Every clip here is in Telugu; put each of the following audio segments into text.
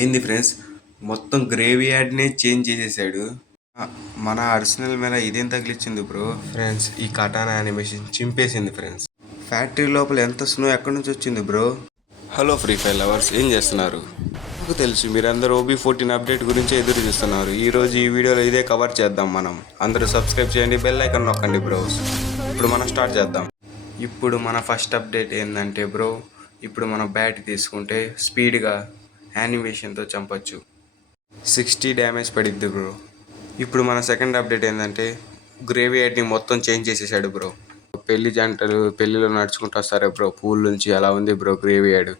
ఏంది ఫ్రెండ్స్, మొత్తం గ్రేవీ యాడ్నే చేంజ్ చేసేసాడు. మన అర్సనల్ మీద ఇదేం తగిలిచ్చింది బ్రో. ఫ్రెండ్స్, ఈ కటానా యానిమేషన్ చింపేసింది ఫ్రెండ్స్. ఫ్యాక్టరీ లోపల ఎంత స్నో ఎక్కడి నుంచి వచ్చింది bro. Hello free fire lovers, ఏం చేస్తున్నారు? నాకు తెలుసు మీరందరూ OB14 అప్డేట్ గురించి ఎదురు చూస్తున్నారు. ఈరోజు ఈ వీడియోలో ఇదే కవర్ చేద్దాం. అందరూ సబ్స్క్రైబ్ చేయండి, బెల్ ఐకాన్ నొక్కండి బ్రోస్. ఇప్పుడు మనం స్టార్ట్ చేద్దాం. ఇప్పుడు మన ఫస్ట్ అప్డేట్ ఏంటంటే బ్రో, ఇప్పుడు మనం బ్యాట్ తీసుకుంటే స్పీడ్గా యానిమేషన్తో చంపొచ్చు, 60 డ్యామేజ్ పడిద్ది బ్రో. ఇప్పుడు మన సెకండ్ అప్డేట్ ఏంటంటే గ్రేవీ యాడ్ని మొత్తం చేంజ్ చేసేసాడు బ్రో. పెళ్లి జంటలు పెళ్లిలో నడుచుకుంటూ వస్తారే బ్రో పూల్ నుంచి, అలా ఉంది బ్రో గ్రేవీ యాడ్.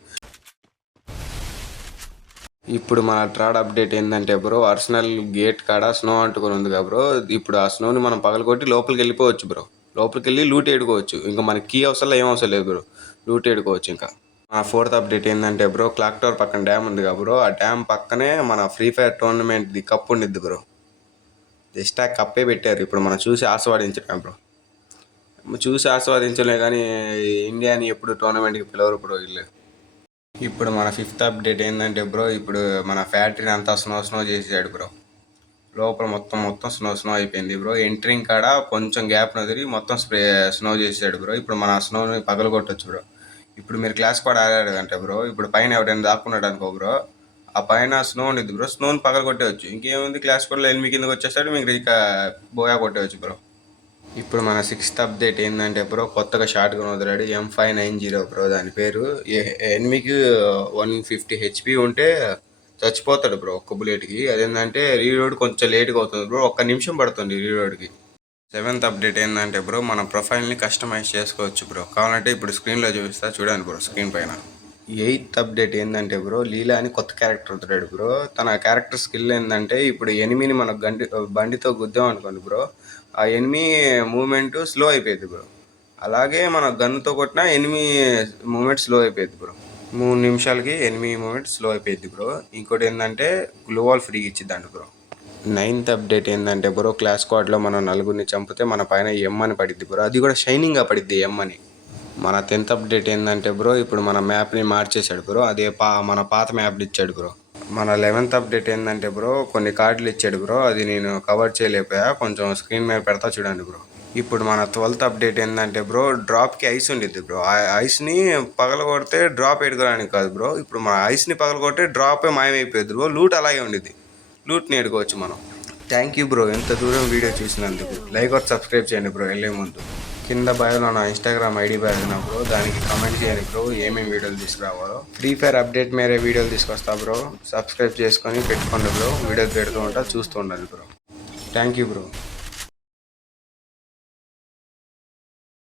ఇప్పుడు మన థర్డ్ అప్డేట్ ఏంటంటే బ్రో, అర్సనల్ గేట్ కాడ స్నో అంటుకొని ఉంది కదా బ్రో. ఇప్పుడు ఆ స్నోని మనం పగలగొట్టి లోపలికి వెళ్ళిపోవచ్చు బ్రో. లోపలికి వెళ్ళి లూట్ ఏడుకోవచ్చు. ఇంకా మనకి కీ అవసరం ఏం అవసరం లేదు బ్రో, లూట్ ఏడుకోవచ్చు. ఇంకా మన ఫోర్త్ అప్డేట్ ఏంటంటే బ్రో, క్లాక్ టవర్ పక్కన డ్యామ్ ఉంది కదా బ్రో. ఆ డ్యామ్ పక్కనే మన ఫ్రీ ఫైర్ టోర్నమెంట్ది కప్ ఉండిద్ది బ్రో. జస్ట్ ఆ కప్పే పెట్టారు. ఇప్పుడు మనం చూసి ఆస్వాదించడం బ్రో. చూసి ఆస్వాదించలే కానీ ఇండియాని ఎప్పుడు టోర్నమెంట్కి పిలవరు బ్రో వీళ్ళు. ఇప్పుడు మన ఫిఫ్త్ అప్డేట్ ఏంటంటే బ్రో, ఇప్పుడు మన ఫ్యాక్టరీని అంతా స్నో చేసాడు బ్రో. లోపల మొత్తం స్నో అయిపోయింది బ్రో. ఎంట్రింగ్ కాడ కొంచెం గ్యాప్ వదిలి మొత్తం స్నో చేసాడు బ్రో. ఇప్పుడు మన స్నోని పగలగొట్టచ్చు బ్రో. ఇప్పుడు మీరు క్లాస్ కూడా ఆడాడు అంటే బ్రో, ఇప్పుడు పైన ఎవరైనా దాక్కున్నాడు అనుకో బ్రో, ఆ పైన స్నో ఉండిద్ది బ్రో. స్నోని పగలగొట్టేవచ్చు. ఇంకేముంది, క్లాస్ కూడా ఎనిమిది కిందకి వచ్చేస్తాడు, మీకు ఇక బోయా కొట్టేవచ్చు బ్రో. ఇప్పుడు మన సిక్స్త్ అప్డేట్ ఏంటంటే బ్రో, కొత్తగా షార్ట్ గన్ వదిలాడు, M590 బ్రో దాని పేరు. ఎనిమికి 150 HP ఉంటే చచ్చిపోతాడు బ్రో ఒక్క బుల్లెట్కి. అదేంటంటే రీలోడ్ కొంచెం లేట్గా అవుతుంది బ్రో, 1 నిమిషం పడుతుంది రీలోడ్కి. సెవెంత్ అప్డేట్ ఏంటంటే బ్రో, మన ప్రొఫైల్ని కస్టమైజ్ చేసుకోవచ్చు బ్రో. కావాలంటే ఇప్పుడు స్క్రీన్లో చూపిస్తా చూడండి బ్రో, స్క్రీన్ పైన. ఎయిత్ అప్డేట్ ఏంటంటే బ్రో, లీలా అని కొత్త క్యారెక్టర్ వదిలాడు బ్రో. తన క్యారెక్టర్ స్కిల్ ఏంటంటే, ఇప్పుడు ఎనిమిని మన బండితో గుద్దాం అనుకోండి బ్రో, ఆ ఎనిమి మూమెంట్ స్లో అయిపోయింది బ్రో. అలాగే మన గన్తో కొట్టినా ఎనిమి మూమెంట్ స్లో అయిపోయింది బ్రో. 3 నిమిషాలకి ఎనిమి మూమెంట్ స్లో అయిపోయింది బ్రో. ఇంకోటి ఏంటంటే గ్లోవాల్ ఫ్రీగా ఇచ్చిద్దంట బ్రో. నైన్త్ అప్డేట్ ఏంటంటే బ్రో, క్లాస్ స్క్వాడ్లో మనం 4గురిని చంపితే మన పైన M అని పడిద్ది బ్రో. అది కూడా షైనింగ్గా పడిద్ది M అని. మన 10th అప్డేట్ ఏంటంటే బ్రో, ఇప్పుడు మన మ్యాప్ని మార్చేశాడు బ్రో. అదే మన పాత మ్యాప్ని ఇచ్చాడు బ్రో. మన 11th అప్డేట్ ఏంటంటే బ్రో, కొన్ని కార్డులు ఇచ్చాడు బ్రో. అది నేను కవర్ చేయలేకపోయా, కొంచెం స్క్రీన్ మీద పెడతా చూడండి బ్రో. ఇప్పుడు మన 12th అప్డేట్ ఏంటంటే బ్రో, డ్రాప్కి ఐస్ ఉండిద్ది బ్రో. ఆ ఐస్ని పగలగొడితే డ్రాప్ ఎడుకోవడానికి కాదు బ్రో, ఇప్పుడు మన ఐస్ని పగలగొడితే డ్రాపే మాయమైపోయింది బ్రో. లూట్ అలాగే ఉండిద్ది, లూట్ని ఎడుకోవచ్చు మనం. థ్యాంక్ యూ బ్రో, ఎంత దూరం వీడియో చూసినందుకు. లైక్ और సబ్స్క్రైబ్ చేయండి బ్రో. వెళ్ళే ముందు కింద బయోలో నా ఇన్స్టాగ్రామ్ ఐడి పెడుతున్నా బ్రో, దానికి కమెంట్ చేయండి బ్రో ఏమేమి వీడియోలు తీసుకురావాలో. ఫ్రీ ఫైర్ అప్డేట్ మేరే వీడియోలు తీసుకొస్తా బ్రో. సబ్స్క్రైబ్ చేసుకొని పెట్టుకోండి బ్రో. వీడియోలు పెడుతూ ఉంటా, చూస్తూ ఉండండి బ్రో. Thank you bro.